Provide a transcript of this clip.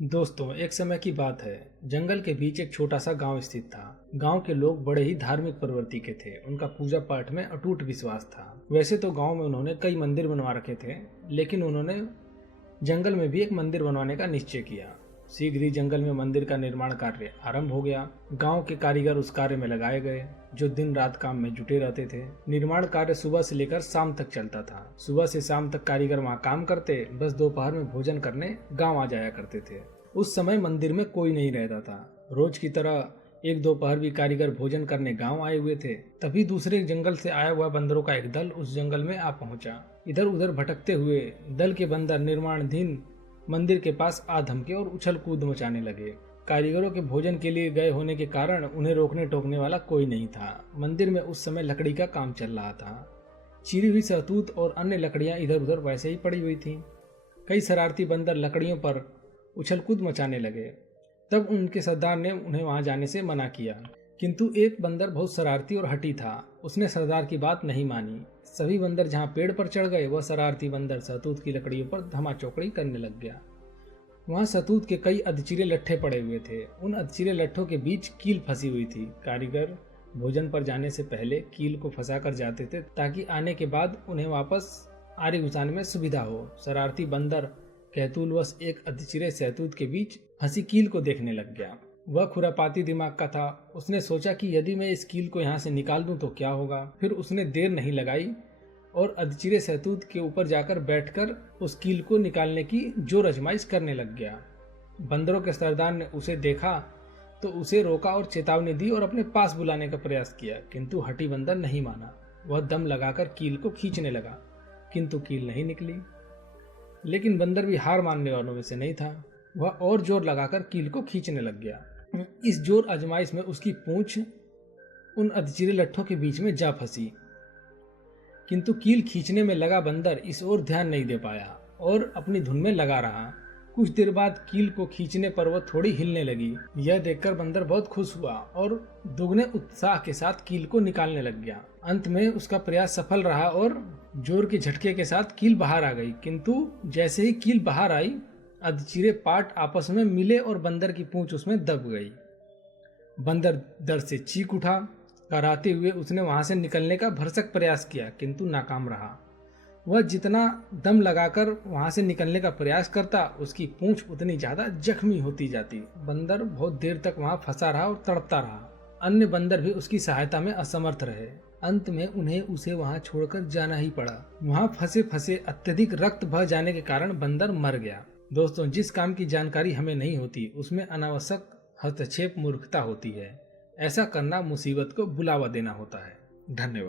दोस्तों, एक समय की बात है। जंगल के बीच एक छोटा सा गांव स्थित था। गांव के लोग बड़े ही धार्मिक प्रवृत्ति के थे। उनका पूजा पाठ में अटूट विश्वास था। वैसे तो गांव में उन्होंने कई मंदिर बनवा रखे थे, लेकिन उन्होंने जंगल में भी एक मंदिर बनवाने का निश्चय किया। शीघ्र ही जंगल में मंदिर का निर्माण कार्य आरंभ हो गया। गांव के कारीगर उस कार्य में लगाए गए, जो दिन रात काम में जुटे रहते थे। निर्माण कार्य सुबह से लेकर शाम तक चलता था। सुबह से शाम तक कारीगर वहां काम करते, बस दोपहर में भोजन करने गांव आ जाया करते थे। उस समय मंदिर में कोई नहीं रहता था। रोज की तरह एक दोपहर भी कारीगर भोजन करने गांव आए हुए थे। तभी दूसरे जंगल से आया हुआ बंदरों का एक दल उस जंगल में आ पहुंचा। इधर उधर भटकते हुए दल के बंदर निर्माणाधीन मंदिर के पास आ धमके और उछल कूद मचाने लगे। कारीगरों के भोजन के लिए गए होने के कारण उन्हें रोकने टोकने वाला कोई नहीं था। मंदिर में उस समय लकड़ी का काम चल रहा था। चीरी हुई सहतूत और अन्य लकड़ियां इधर उधर वैसे ही पड़ी हुई थीं। कई शरारती बंदर लकड़ियों पर उछल कूद मचाने लगे। तब उनके सरदार ने उन्हें वहां जाने से मना किया, किंतु एक बंदर बहुत शरारती और हठी था। उसने सरदार की बात नहीं मानी। सभी बंदर जहां पेड़ पर चढ़ गए, वह शरारती बंदर सहतूत की लकड़ियों पर धमाचौकड़ी करने लग गया। वहां सहतूत के कई अधचिरे लट्ठे पड़े हुए थे। उन अधचिरे लट्ठों के बीच कील फंसी हुई थी। कारीगर भोजन पर जाने से पहले कील को फंसा कर जाते थे, ताकि आने के बाद उन्हें वापस आरे घुसाने में सुविधा हो। शरारती बंदर कैतूलवश एक अधचिरे सहतूत के बीच फंसी कील को देखने लग गया। वह खुरापाती दिमाग का था। उसने सोचा कि यदि मैं इस कील को यहाँ से निकाल दूं तो क्या होगा। फिर उसने देर नहीं लगाई और अधचिरे सहतूत के ऊपर जाकर बैठकर उस कील को निकालने की जोर आजमाइश करने लग गया। बंदरों के सरदार ने उसे देखा तो उसे रोका और चेतावनी दी और अपने पास बुलाने का प्रयास किया, किंतु हठी बंदर नहीं माना। वह दम लगाकर कील को खींचने लगा, किंतु कील नहीं निकली। लेकिन बंदर भी हार मानने वालों में से नहीं था। वह और जोर लगाकर कील को खींचने लग गया। इस जोर आजमाइश में उसकी पूंछ उन अधचिरे लट्ठों के बीच में जा फंसी, किंतु कील खींचने में लगा बंदर इस ओर ध्यान नहीं दे पाया और अपनी धुन में लगा रहा। कुछ देर बाद कील को खींचने पर वह थोड़ी हिलने लगी। यह देखकर बंदर बहुत खुश हुआ और दुगने उत्साह के साथ कील को निकालने लग गया। अंत में उसका प्रयास सफल रहा और जोर के झटके के साथ कील बाहर आ गई। किंतु जैसे ही कील बाहर आई, अधचिरे पार्ट आपस में मिले और बंदर की पूंछ उसमें दब गई। बंदर दर्द से चीख उठा। कराते हुए उसने वहां से निकलने का भरसक प्रयास किया, किंतु नाकाम रहा। वह जितना दम लगाकर वहां से निकलने का प्रयास करता, उसकी पूंछ उतनी ज्यादा जख्मी होती जाती। बंदर बहुत देर तक वहां फंसा रहा और तड़पता रहा। अन्य बंदर भी उसकी सहायता में असमर्थ रहे। अंत में उन्हें उसे वहां छोड़कर जाना ही पड़ा। वहां फंसे फंसे अत्यधिक रक्त बह जाने के कारण बंदर मर गया। दोस्तों, जिस काम की जानकारी हमें नहीं होती, उसमें अनावश्यक हस्तक्षेप मूर्खता होती है। ऐसा करना मुसीबत को बुलावा देना होता है। धन्यवाद।